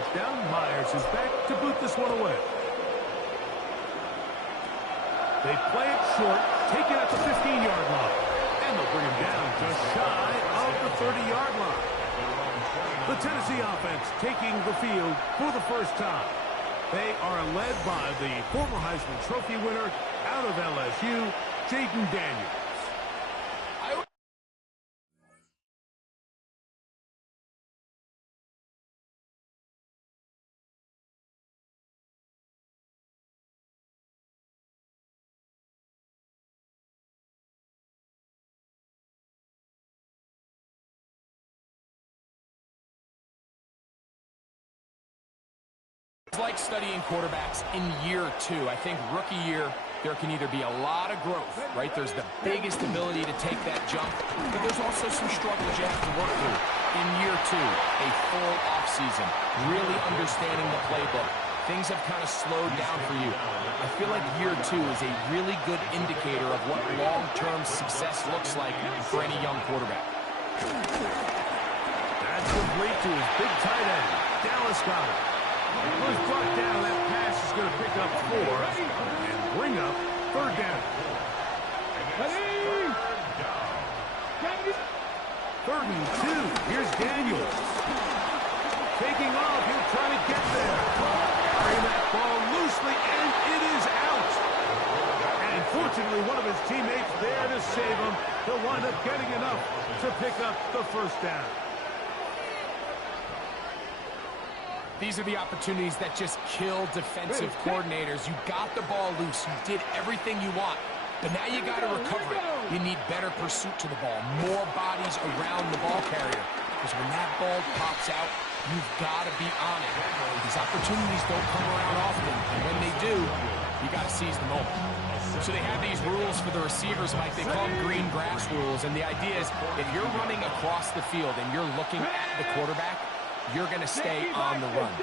touchdown. Myers is back to boot this one away. They play it short, take it at the 15-yard line. And they'll bring him down just shy of the 30-yard line. The Tennessee offense taking the field for the first time. They are led by the former Heisman Trophy winner out of LSU, Jaden Daniels. It's like studying quarterbacks in year two. I think rookie year, there can either be a lot of growth, right? There's the biggest ability to take that jump, but there's also some struggles you have to work through. In year two, a full offseason, really understanding the playbook. Things have kind of slowed down for you. I feel like year two is a really good indicator of what long-term success looks like for any young quarterback. That's complete to his big tight end, Dallas Goedert. Was brought down. That pass is going to pick up 4 and bring up 3rd down. 3rd and 2. Here's Daniels. Taking off. He'll try to get there. Carrying that ball loosely, and it is out. And fortunately, one of his teammates there to save him. He'll wind up getting enough to pick up the 1st down. These are the opportunities that just kill defensive coordinators. You got the ball loose. You did everything you want. But now you got to recover it. You need better pursuit to the ball. More bodies around the ball carrier. Because when that ball pops out, you've got to be on it. These opportunities don't come around often. And when they do, you got to seize the moment. So they have these rules for the receivers, Mike. They call them green grass rules. And the idea is if you're running across the field and you're looking at the quarterback, you're going to stay on the run.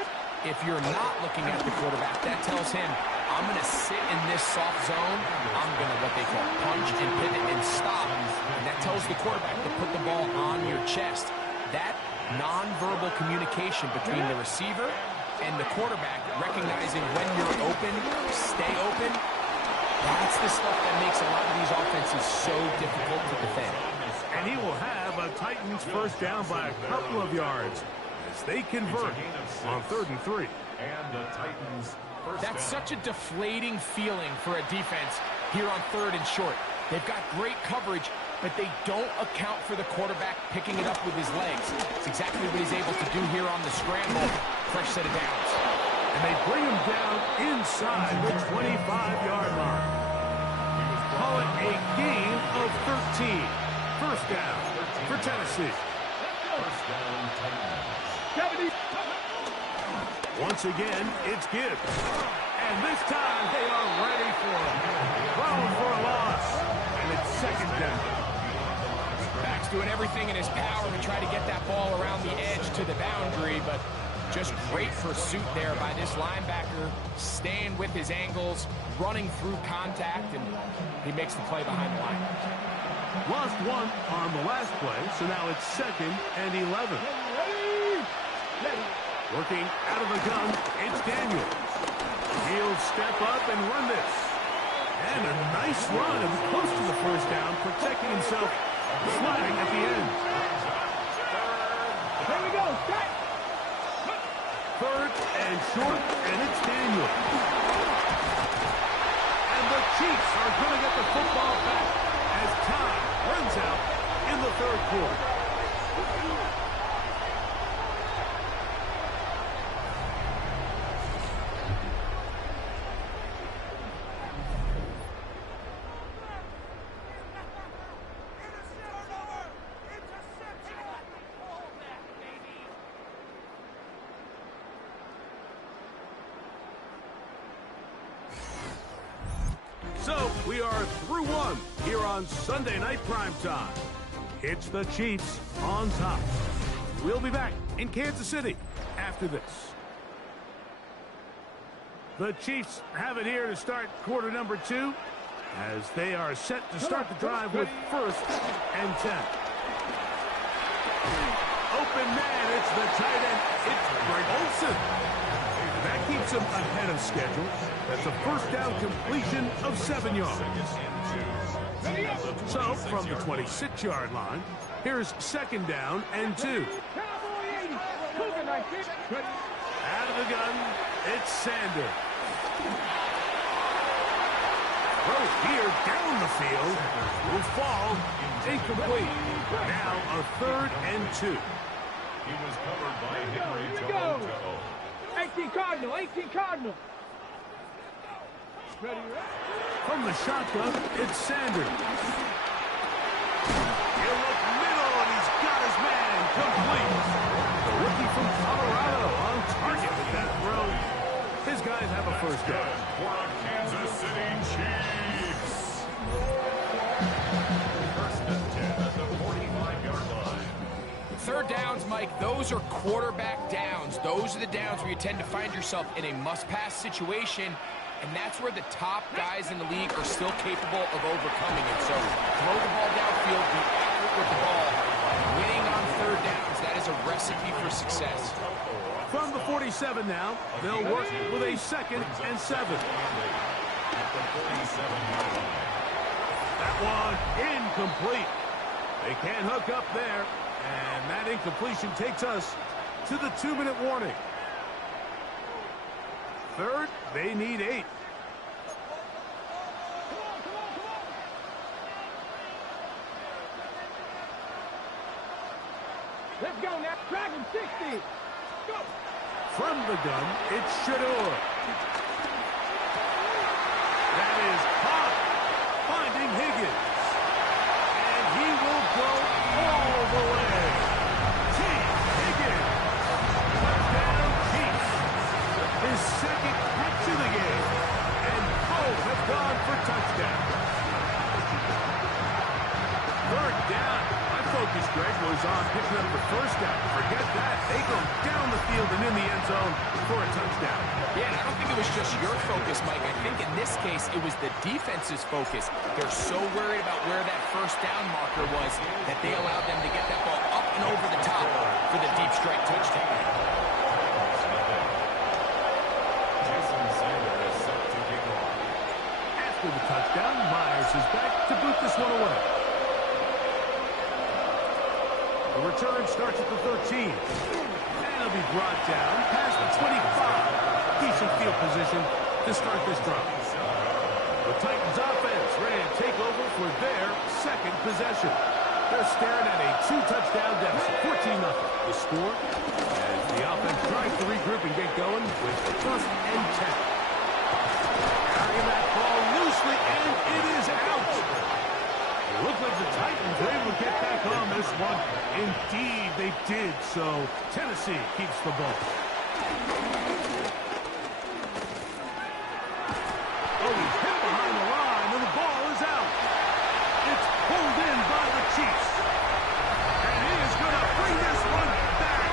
If you're not looking at the quarterback, that tells him, I'm going to sit in this soft zone. I'm going to, what they call, punch and pivot and stop. And that tells the quarterback to put the ball on your chest. That nonverbal communication between the receiver and the quarterback, recognizing when you're open, stay open, that's the stuff that makes a lot of these offenses so difficult to defend. And he will have a Titans 1st down by a couple of yards. They convert on 3rd and 3. And the Titans That's such a deflating feeling for a defense here on 3rd and short. They've got great coverage, but they don't account for the quarterback picking it up with his legs. It's exactly what he's able to do here on the scramble. Fresh set of downs. And they bring him down inside the 25-yard line. Call it a gain of 13. 1st down for Tennessee. 1st down, Titans. Once again, it's Gibbs. And this time, they are ready for him. Thrown for a loss. And it's 2nd down. Back's doing everything in his power to try to get that ball around the edge to the boundary, but just great pursuit there by this linebacker, staying with his angles, running through contact, and he makes the play behind the line. Lost 1 on the last play, so now it's 2nd and 11. Working out of the gun, it's Daniels. He'll step up and run this. And a nice run and close to the 1st down, protecting himself, sliding at the end. Here we go. 3rd and short, and it's Daniels. And the Chiefs are going to get the football back as time runs out in the 3rd quarter. So, we are through 1 here on Sunday Night Primetime. It's the Chiefs on top. We'll be back in Kansas City after this. The Chiefs have it here to start quarter number 2 as they are set to start the drive with 1st and 10. open man. It's the tight end. It's Greg Olsen. That keeps him ahead of schedule. That's a first down completion of 7 yards. So, from the 26-yard line, here's 2nd down and 2. Out of the gun, it's Sanders. Throw here down the field. Will fall. Incomplete. Now a 3rd and 2. He was covered by Henry Toronto. 18 Cardinal, 18 Cardinal. From the shotgun, it's Sanders. He'll look middle, and he's got his man complete. The rookie from Colorado on target with that throw. His guys have a first down. For our Kansas City Chiefs. First and 10 at the 45-yard line. 3rd downs, Mike, those are quarterback downs. Those are the downs where you tend to find yourself in a must-pass situation, and that's where the top guys in the league are still capable of overcoming it. So throw the ball downfield, be accurate with the ball. Winning on 3rd downs, that is a recipe for success. From the 47 now, they'll work with a 2nd and 7. That one incomplete. They can't hook up there. And that incompletion takes us to the 2-minute warning. 3rd, they need 8. Let's go now. Dragon 60. Go. From the gun, it's Shador. That is caught. Finding Higgins. And he will go all the way. Higgins. Touchdown Chiefs. His 2nd catch of the game. And both have gone for touchdown. 3rd down. My focus, Greg, was on picking up the first down. Forget that. They go down the field and in the end zone for a touchdown. Yeah, and I don't think it was just your focus, Mike. I think in this case, it was the defense's focus. They're so worried about where that first down marker was that they allowed them to get that ball up and over the top for the deep strike touchdown. Jason Sanders is set to kick off. After the touchdown, Myers is back to boot this one away. The return starts at the 13. And he'll be brought down past the 25. Decent field position to start this drive. The Titans offense ready to take over for their 2nd possession. They're staring at a 2-touchdown deficit, 14-0. The score as the offense tries to regroup and get going with 1st and 10. Carrying that ball loosely, and it is out. It looked like the Titans were able to get back on this one. Indeed, they did. So Tennessee keeps the ball. Oh, he's hit behind the line, and the ball is out. It's pulled in by the Chiefs. And he is going to bring this one back.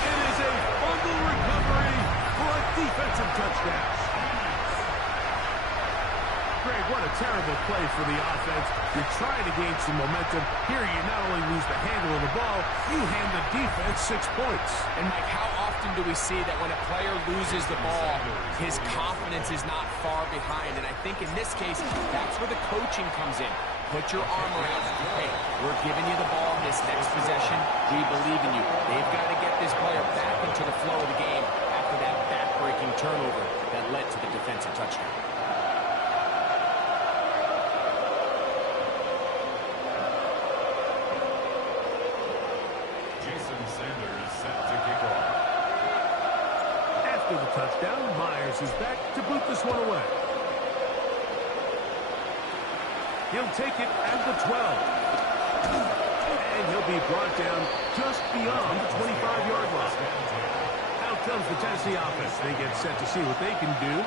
It is a fumble recovery for a defensive touchdown. Greg, what a terrible play for the offense. You're trying to gain some momentum. Here, you not only lose the handle of the ball, you hand the defense 6 points. And, Mike, how often do we see that when a player loses the ball, his confidence is not far behind? And I think in this case, that's where the coaching comes in. Put your arm around it. Hey, we're giving you the ball in this next possession. We believe in you. They've got to get this player back into the flow of the game after that back-breaking turnover that led to the defensive touchdown. After the touchdown, Myers is back to boot this one away. He'll take it at the 12. And he'll be brought down just beyond the 25-yard line. Out comes the Tennessee offense. They get set to see what they can do.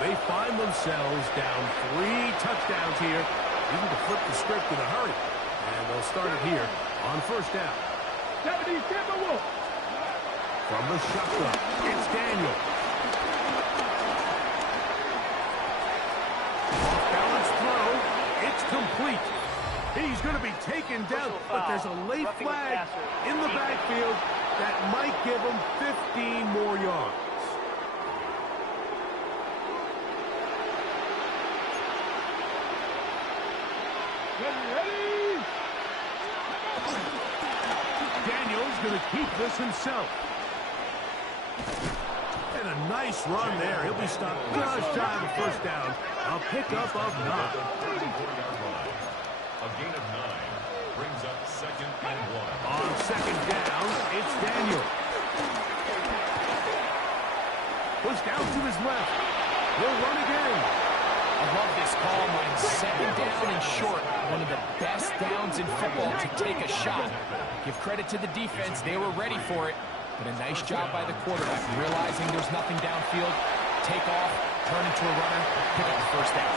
They find themselves down 3 touchdowns here. Even to flip the script in a hurry. And they'll start it here on 1st down. From the shotgun, it's Daniel. Off-balance throw. It's complete. He's going to be taken down, but there's a late flag in the backfield that might give him 15 more yards. Daniel's going to keep this himself. And a nice run there. He'll be stopped just shy of a first down. A pickup of 9. A gain of 9 brings up 2nd and 1. On 2nd down, it's Daniel. Pushed out to his left. He'll run again. I love this call, Mike. 2nd down and short. One of the best downs in football to take a shot. Give credit to the defense. They were ready for it. But a nice job by the quarterback, realizing there's nothing downfield. Take off, turn into a runner, pick up the first down.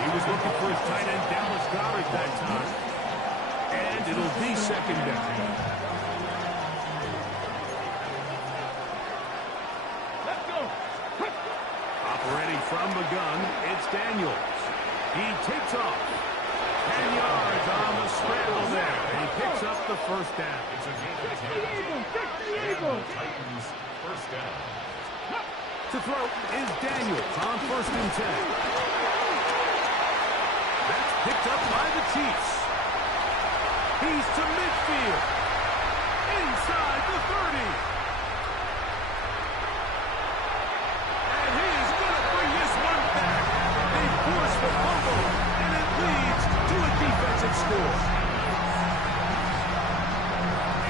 He was looking for his tight end, Dallas Goddard, that time. And it'll be 2nd down. Let's go. Operating from the gun, it's Daniels. He takes off. 10 yards on the scramble there. And he picks up the first down. It's a gain of 10. Titans first down. To throw is Daniels on 1st and 10. That's picked up by the Chiefs. He's to midfield. Inside the 30. And he is going to bring this one back. They force the fumble, and it leads to a defensive score.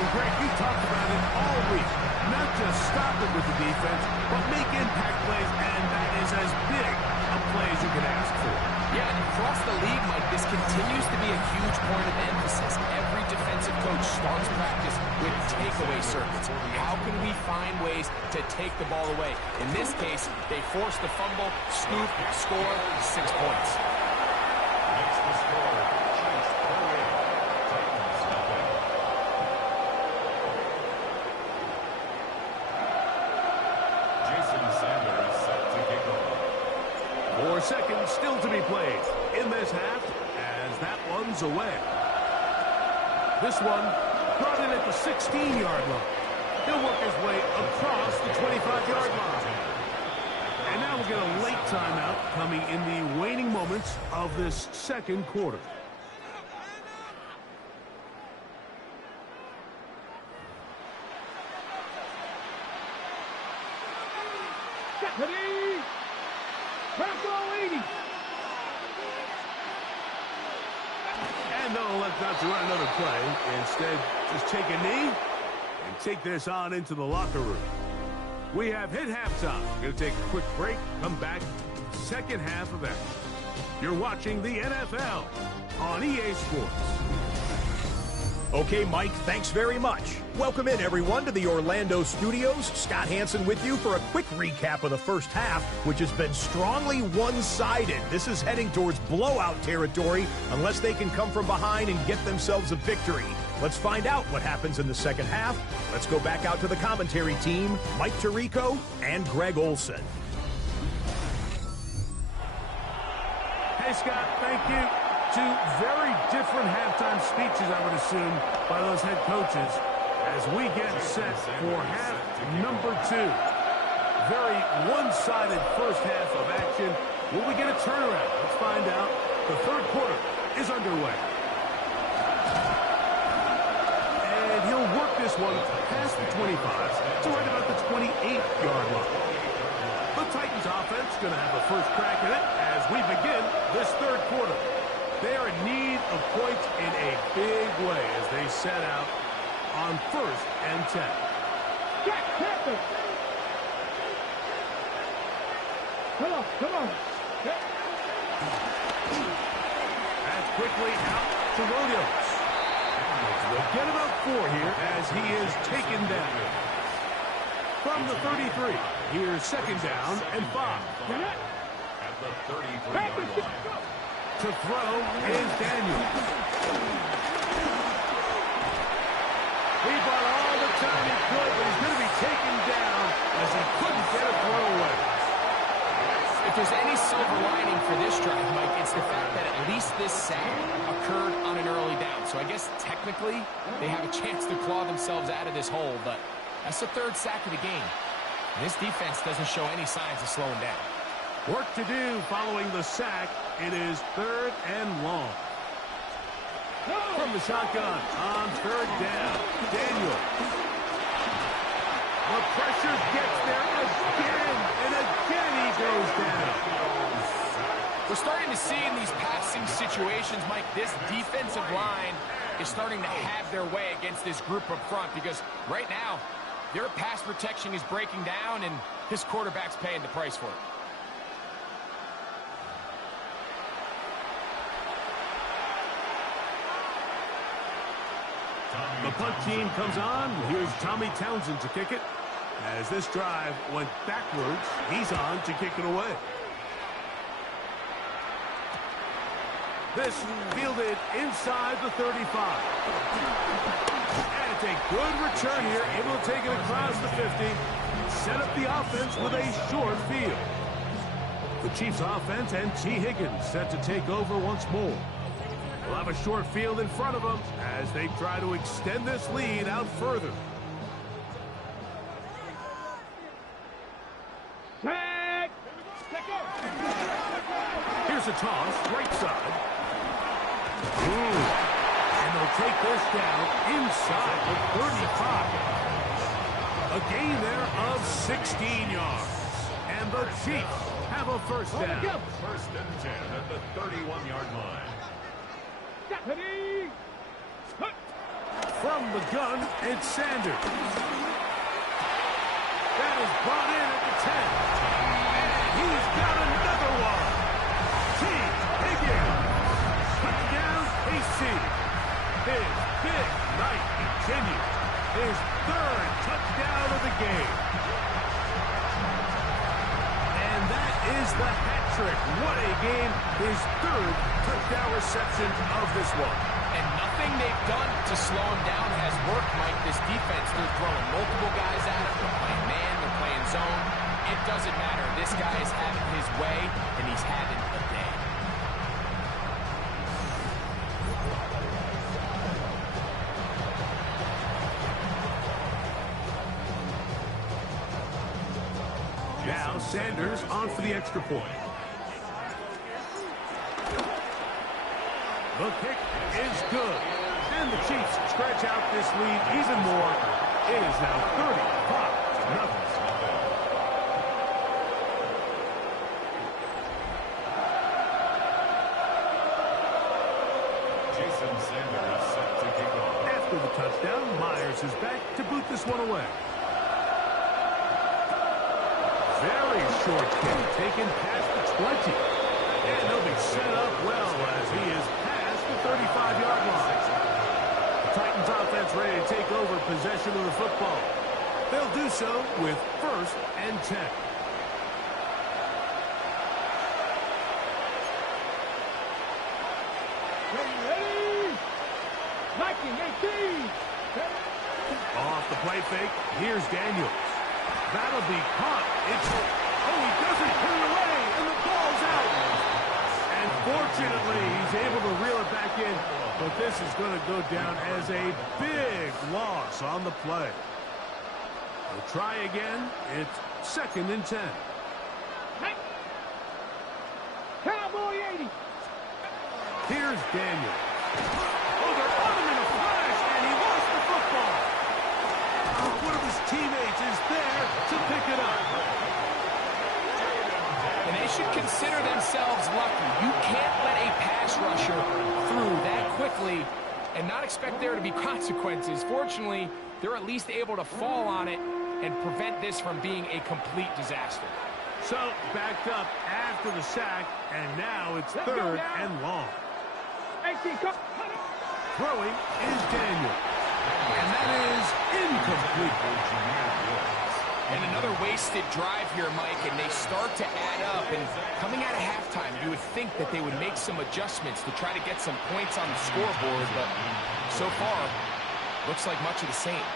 And Greg, you talked about it all week. Not just stop it with the defense, but make impact plays, and that is as big a play as you can ask for. Yeah, and across the league, Mike, this continues to be a huge point of emphasis. Every defensive coach starts practice with takeaway circuits. How can we find ways to take the ball away? In this case, they force the fumble, scoop, score, 6 points. Makes the score. Chiefs 38. Titans nothing. Jason Sanders set to kick off. 4 seconds still to be played in this half as that one's away. This one brought in at the 16-yard line. He'll work his way across the 25-yard line. And now we'll get a late timeout coming in the waning moments of this 2nd quarter. Ready. Purple 80. And they'll elect not to run another play. Instead, just take a knee and take this on into the locker room. We have hit halftime. We're going to take a quick break, come back, 2nd half of action. You're watching the NFL on EA Sports. Okay, Mike, thanks very much. Welcome in, everyone, to the Orlando studios. Scott Hansen with you for a quick recap of the first half, which has been strongly one-sided. This is heading towards blowout territory unless they can come from behind and get themselves a victory. Let's find out what happens in the 2nd half. Let's go back out to the commentary team, Mike Tirico and Greg Olson. Hey, Scott, thank you. 2 very different halftime speeches, I would assume, by those head coaches as we get set for half number 2. Very one-sided first half of action. Will we get a turnaround? Let's find out. The 3rd quarter is underway. And he'll work this one past the 25 to right about the 28-yard line. The Titans offense going to have a first crack at it as we begin this 3rd quarter. They're in need of points in a big way as they set out on 1st and 10. Jack Panther. Come on. That's quickly out to Williams. We'll get about 4 here as he is taken down. From the 33, here's 2nd down and 5. At the 33-yard line. To throw is Daniel. He bought all the time he could, but he's going to be taken down as he couldn't get a throw away. If there's any silver lining for this drive, Mike, it's the fact that at least this sack occurred on an early down. So I guess technically they have a chance to claw themselves out of this hole, but that's the third sack of the game. And this defense doesn't show any signs of slowing down. Work to do following the sack. It is 3rd and long. From the shotgun on 3rd down, Daniel. The pressure gets there again, and again he goes down. We're starting to see in these passing situations, Mike, this defensive line is starting to have their way against this group up front because right now, their pass protection is breaking down, and this quarterback's paying the price for it. The punt team comes on. Here's Tommy Townsend to kick it. As this drive went backwards, he's on to kick it away. This fielded inside the 35. And it's a good return here, able to take it across the 50. Set up the offense with a short field. The Chiefs offense and T. Higgins set to take over once more. We'll have a short field in front of them as they try to extend this lead out further. Here's a toss, right side. And they'll take this down inside the 35. A gain there of 16 yards. And the Chiefs have a first down. 1st and 10 at the 31-yard line. From the gun, it's Sanders. That is brought in at the 10. And he's got another one. T. Higgins. Touchdown, KC. His big night continues. His 3rd touchdown of the game. And that is the hat trick. What a game. His 3rd touchdown reception of this one. And nothing they've done to slow him down has worked, Mike. This defense, they're throwing multiple guys at him. They're playing man, they're playing zone. It doesn't matter. This guy is having his way, and he's having a day. Now Sanders on for the extra point. The kick is good. And the Chiefs stretch out this lead even more. It is now 35-0. Jason Sanders set to kick off. After the touchdown, Myers is back to boot this one away. Very short kick taken past the 20. And they'll be set up well as he is past the 35-yard line. The Titans offense ready to take over possession of the football. They'll do so with 1st and 10. Ready? 1918. Off the play fake, here's Daniels. That'll be caught. He doesn't put it away, and the ball's out. And fortunately, he's able to reel it back in, but this is going to go down as a big loss on the play. We'll try again. It's 2nd and 10. Hey. Cowboy 80. Here's Daniel. Oh, they're on him in a flash, and he lost the football. One of his teammates is there to pick it up. And they should consider themselves lucky. You can't let a pass rusher through that quickly and not expect there to be consequences. Fortunately, they're at least able to fall on it and prevent this from being a complete disaster. So, backed up after the sack, and now it's 3rd and long. 18, come. Throwing is Daniel. And that is incomplete. And another wasted drive here, Mike, and they start to add up. And coming out of halftime, you would think that they would make some adjustments to try to get some points on the scoreboard, but so far, looks like much of the same.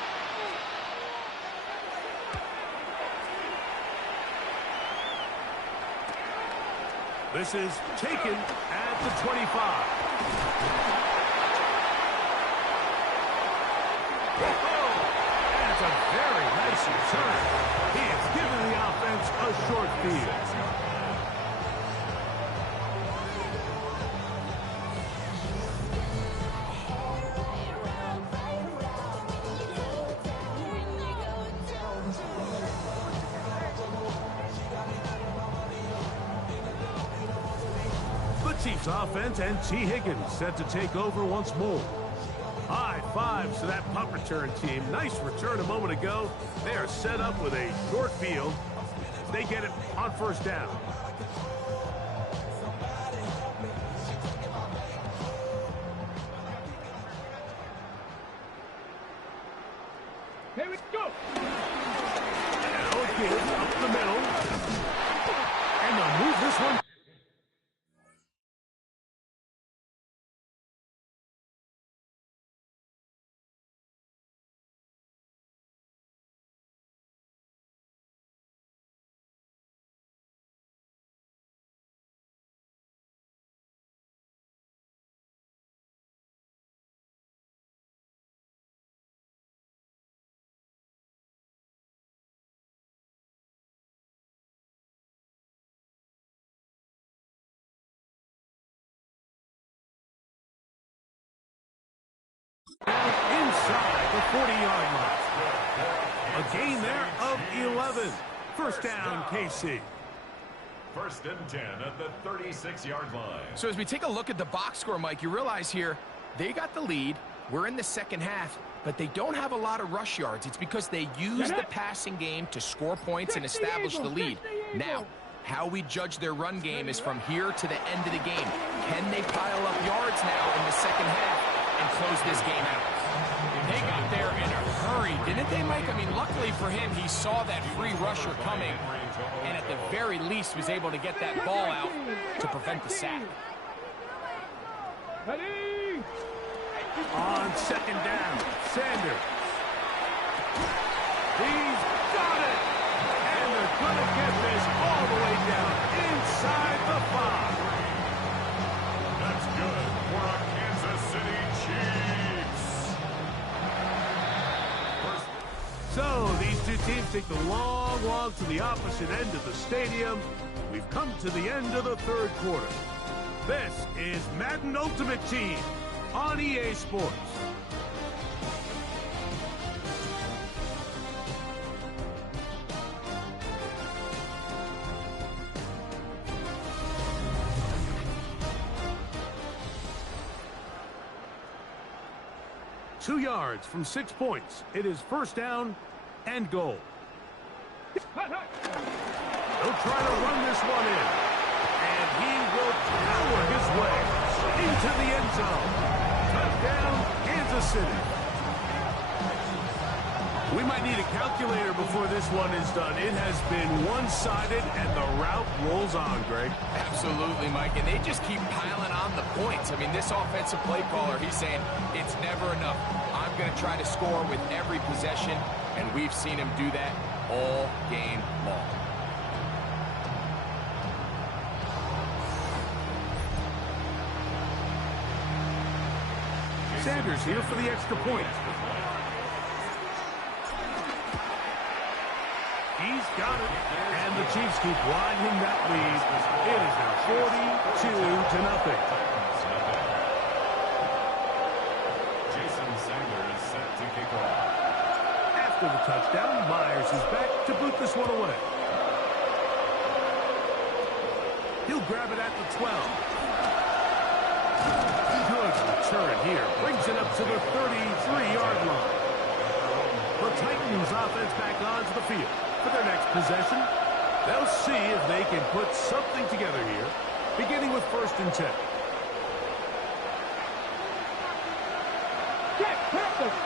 This is taken at the 25. That's a very nice return. He has given the offense a short field. Chiefs offense and T. Higgins set to take over once more. High fives to that punt return team. Nice return a moment ago. They are set up with a short field. They get it on first down. Here we go. Now it gives up the middle. And they'll move this one. Inside the 40-yard line. A gain there of 11. First down, KC. First and 10 at the 36-yard line. So as we take a look at the box score, Mike, you realize here they got the lead. We're in the second half, but they don't have a lot of rush yards. It's because they use the passing game to score points and establish the lead. Now, how we judge their run game is from here to the end of the game. Can they pile up yards now in the second half and close this game out? They got there in a hurry, didn't they, Mike? I mean, luckily for him, he saw that free rusher coming, and at the very least was able to get that ball out to prevent the sack. Ready? On second down, Sanders. He's got it! And they're going to get this all the way down inside the 5. That's good for a Kansas City Chiefs. So these two teams take the long walk to the opposite end of the stadium. We've come to the end of the third quarter. This is Madden Ultimate Team on EA Sports. Two yards from 6 points. It is first down and goal. They'll try to run this one in. And he will power his way into the end zone. Touchdown, Kansas City. We might need a calculator before this one is done. It has been one-sided, and the route rolls on, Greg. Absolutely, Mike, and they just keep piling on the points. I mean, this offensive play caller, he's saying it's never enough. I'm going to try to score with every possession, and we've seen him do that all game long. Sanders here for the extra point. He's got it. And the Chiefs keep widening that lead. It is now 42-0. Jason Sanders set to kick off. After the touchdown, Myers is back to boot this one away. He'll grab it at the 12. Good return here. Brings it up to the 33-yard line. The Titans offense back onto the field. For their next possession, they'll see if they can put something together here, beginning with first and 10. Check, perfect.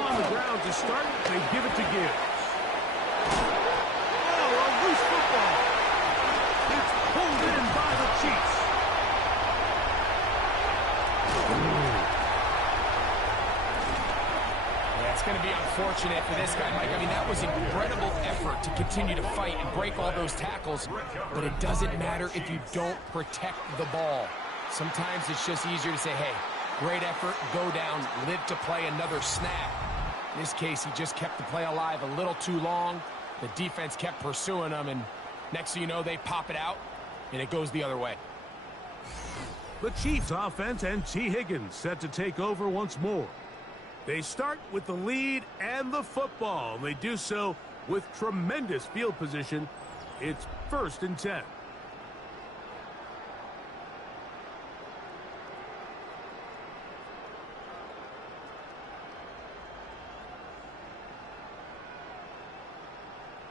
On the ground to start, they give it to Gibbs. Oh, a loose football. It's pulled in by the Chiefs. Yeah, it's going to be unfortunate for this guy, Mike. I mean, that was incredible effort to continue to fight and break all those tackles, but it doesn't matter if you don't protect the ball. Sometimes it's just easier to say, hey, great effort, go down, live to play another snap. In this case, he just kept the play alive a little too long. The defense kept pursuing him, and next thing you know, they pop it out, and it goes the other way. The Chiefs offense and T. Higgins set to take over once more. They start with the lead and the football. They do so with tremendous field position. It's 1st and 10.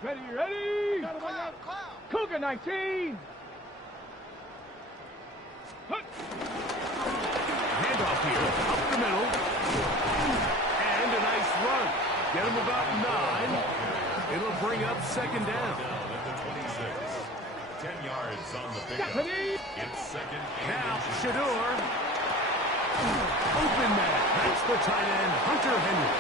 Ready, ready! Cougar 19! Handoff here, up the middle. And a nice run. Get him about 9. It'll bring up 2nd down. Down at the 26. 10 yards on the pickup. It's 2nd and Now, Shador. Open man. That's the tight end, Hunter Henry.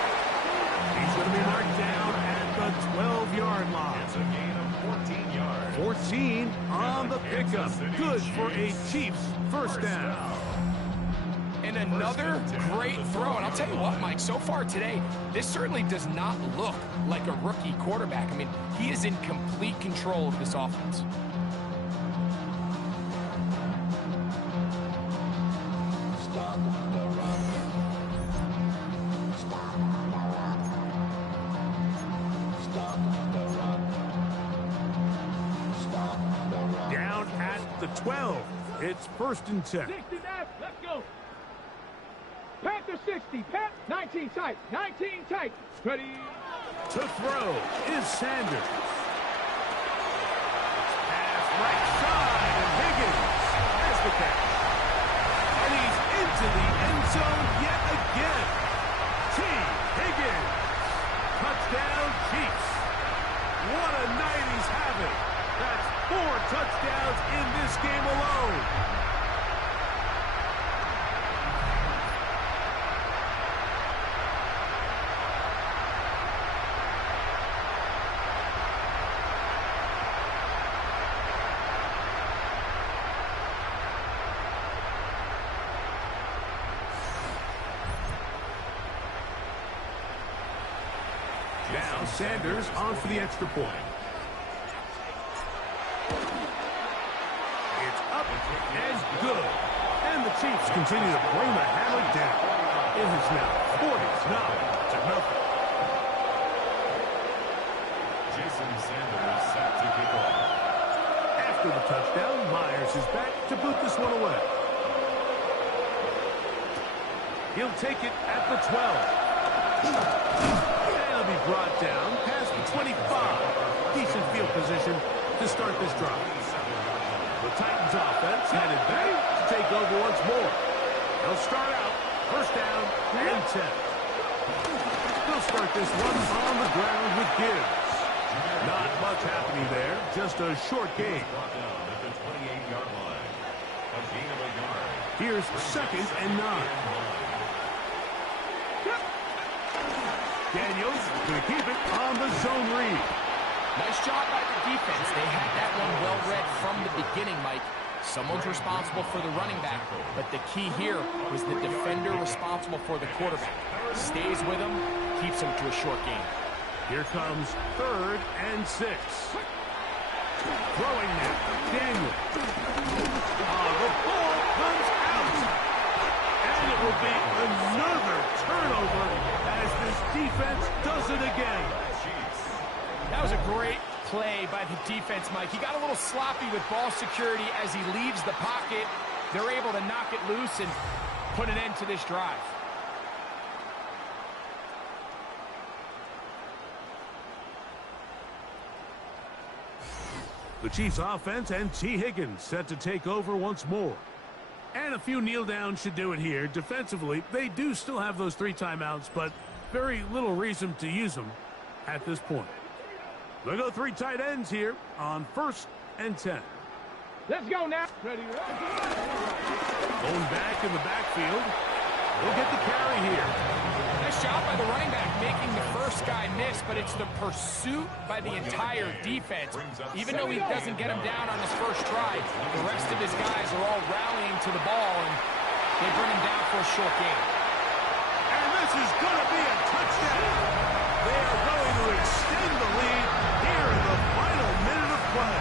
He's going to be marked down at the 12-yard line. It's a gain of 14 yards. 14 on the pickup. Good for a Chiefs 1st down. And another great throw. And I'll tell you what, Mike, so far today, this certainly does not look like a rookie quarterback. I mean, he is in complete control of this offense. Down at the 12. It's 1st and 10. 60 now, let's go. Panther 60, 19 tight, 19 tight. Ready? To throw is Sanders. Pass right side, and Higgins has the catch. And he's into the end zone yet again. T. Higgins. Touchdown, Chiefs. What a night he's having. That's 4 touchdowns in this game alone. Now Sanders on for the extra point. It's up and good. And the Chiefs continue to bring the hammer down. It is now 49-0. Jason Sanders set to kick off. After the touchdown, Myers is back to boot this one away. He'll take it at the 12. Be brought down past the 25. Decent field position to start this drive. The Titans offense headed back to take over once more. They'll start out 1st down and 10. They'll start this one on the ground with Gibbs. Not much happening there, just a short game. Brought down at the 28-yard line. A gain of a yard. Here's 2nd and 9. Daniels going to keep it on the zone read. Nice job by the defense. They had that one well read from the beginning, Mike. Someone's responsible for the running back, but the key here was the defender responsible for the quarterback. Stays with him, keeps him to a short game. Here comes 3rd and 6. Throwing now, Daniels. The ball comes out. And it will be another turnover as this defense does it again. That was a great play by the defense, Mike. He got a little sloppy with ball security as he leaves the pocket. They're able to knock it loose and put an end to this drive. The Chiefs offense and T. Higgins set to take over once more. And a few kneel downs should do it here. Defensively, they do still have those 3 timeouts, but very little reason to use them at this point. They'll go 3 tight ends here on 1st and 10. Let's go now. Ready, ready. Going back in the backfield. He'll get the carry here. Nice job by the running back making the first guy miss, but it's the pursuit by the entire defense. Even though he doesn't get him down on his first try, the rest of his guys are all rallying to the ball, and they bring him down for a short gain. And this is going to be a touchdown. They are going to extend the lead here in the final minute of play.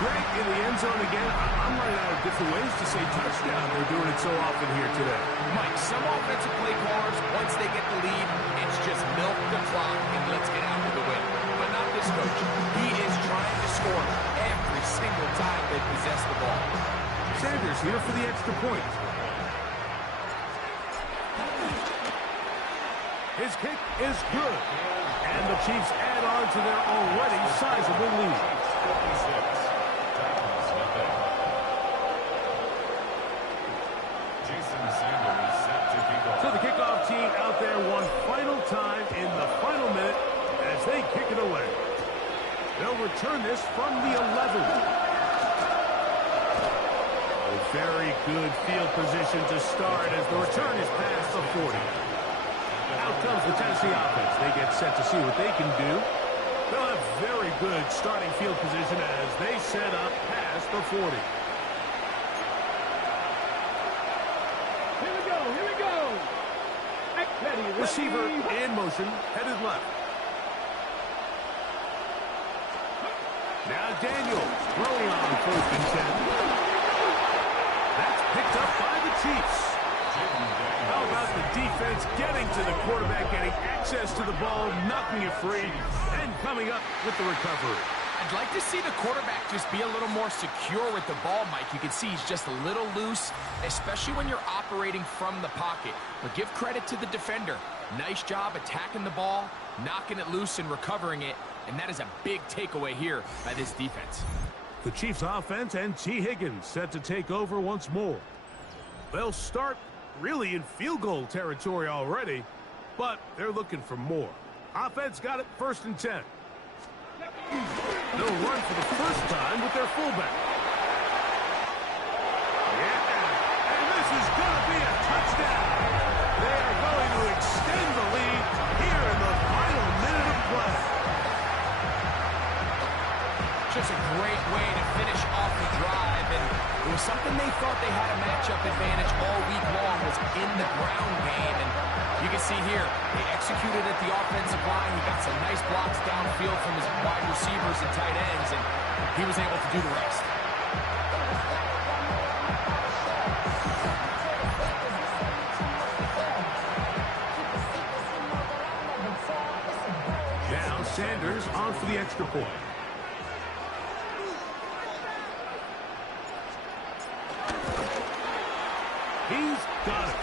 Greg in the end zone again. I'm running out of different ways to say touchdown. They're doing it so often here today. Mike, some offensive play callers, once they get the lead, it's just milk the clock and let's get out with the win. But not this coach. He is trying to score every single time they possess the ball. Sanders here for the extra point. His kick is good. And the Chiefs add on to their already sizable lead. So the kickoff team out there one final time in the final minute as they kick it away. They'll return this from the 11. A very good field position to start as the return is past the 40. Out comes the Tennessee offense. They get set to see what they can do. They'll have very good starting field position as they set up past the 40. Here we go. Receiver in motion, headed left. Now Daniels throwing on 1st and 10. That's picked up by the Chiefs. How about the defense getting to the quarterback, getting access to the ball, knocking it free, and coming up with the recovery. I'd like to see the quarterback just be a little more secure with the ball, Mike. You can see he's just a little loose, especially when you're operating from the pocket. But give credit to the defender. Nice job attacking the ball, knocking it loose and recovering it, and that is a big takeaway here by this defense. The Chiefs offense and T. Higgins set to take over once more. They'll start really in field goal territory already, but they're looking for more. Offense got it 1st and 10. They'll run for the first time with their fullback. Yeah, and this is going to be a touchdown. They are going to extend the lead here in the final minute of play. Just a great way to finish off the drive, and it was something they thought they had a matchup advantage all week long, was in the ground game, and you can see here, they executed at the offensive line. He got some nice blocks downfield from his wide receivers and tight ends, and he was able to do the rest. Now Sanders on for the extra point. He's got it.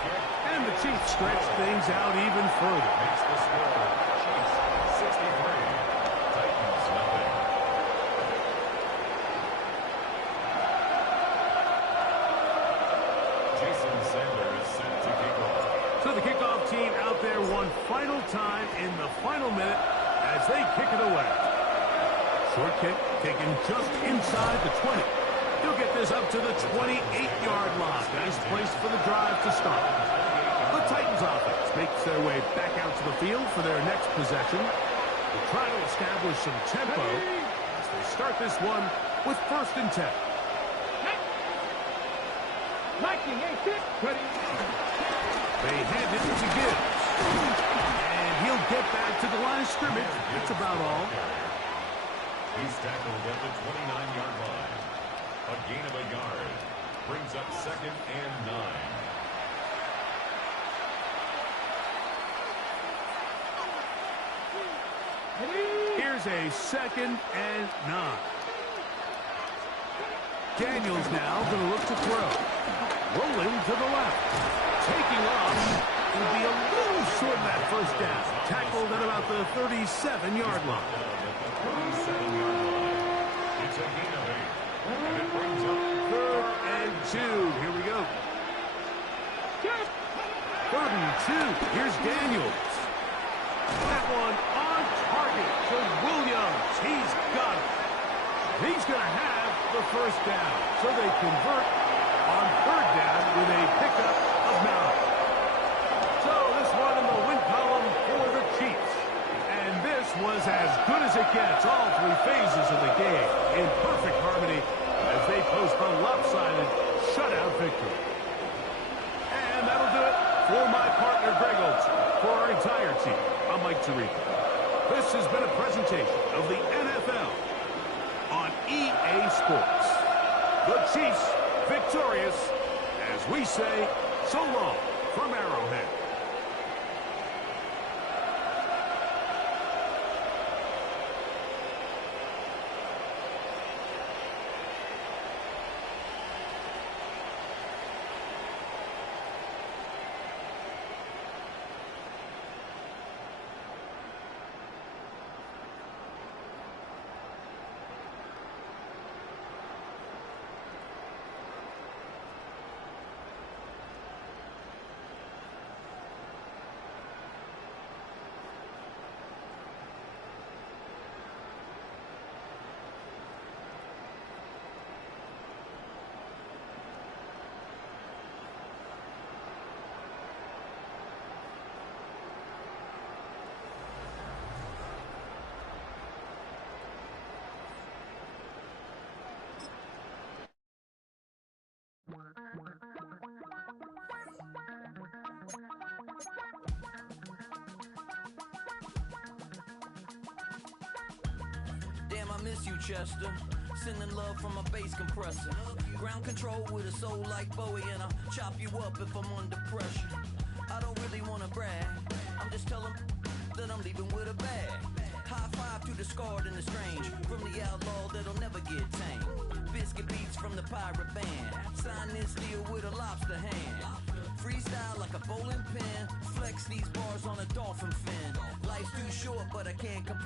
And the Chiefs stretch things out even further. Makes the score. Chiefs 63. Titans nothing. Jason Sandler is set to kick off. So the kickoff team out there one final time in the final minute as they kick it away. Short kick taken just inside the 20. He'll get this up to the 28-yard line. Nice place for the drive to start. The Titans offense makes their way back out to the field for their next possession. They try to establish some tempo as they start this one with 1st and 10. They hand it to Gibbs. And he'll get back to the line of scrimmage. That's about all. He's tackled at the 29-yard line. A gain of a yard. Brings up 2nd and 9. Here's a 2nd and 9. Daniels now going to look to throw. Rolling to the left. Taking off. Will be a little short of that first down. Tackled at about the 37-yard line. It's a gain of 8. And it brings up 3rd and 2. Here we go. 3rd and 2. Here's Daniels. That one on target to Williams. He's got it. He's going to have the first down. So they convert on third down with a pickup of 9. So this one in the win column for the Chiefs. And this was as good as it gets, all three phases of the game in perfect harmony as they post a lopsided shutout victory. And that'll do it for my partner, Greg Olson. For our entire team, I'm Mike Tirico. This has been a presentation of the NFL on EA Sports. The Chiefs victorious as we say so long from Arrowhead. Damn, I miss you, Chester. Sending love from a bass compressor. Ground control with a soul like Bowie, and I'll chop you up if I'm under pressure. I don't really want to brag. I'm just telling that I'm leaving with a bag. High five to the scarred and the strange. From the outlaw that'll never get tamed. Biscuit beats from the pirate band. Sign this deal with a lobster hand. Freestyle like a bowling pin. Flex these bars on a dolphin fin. Life's too short, but I can't complain.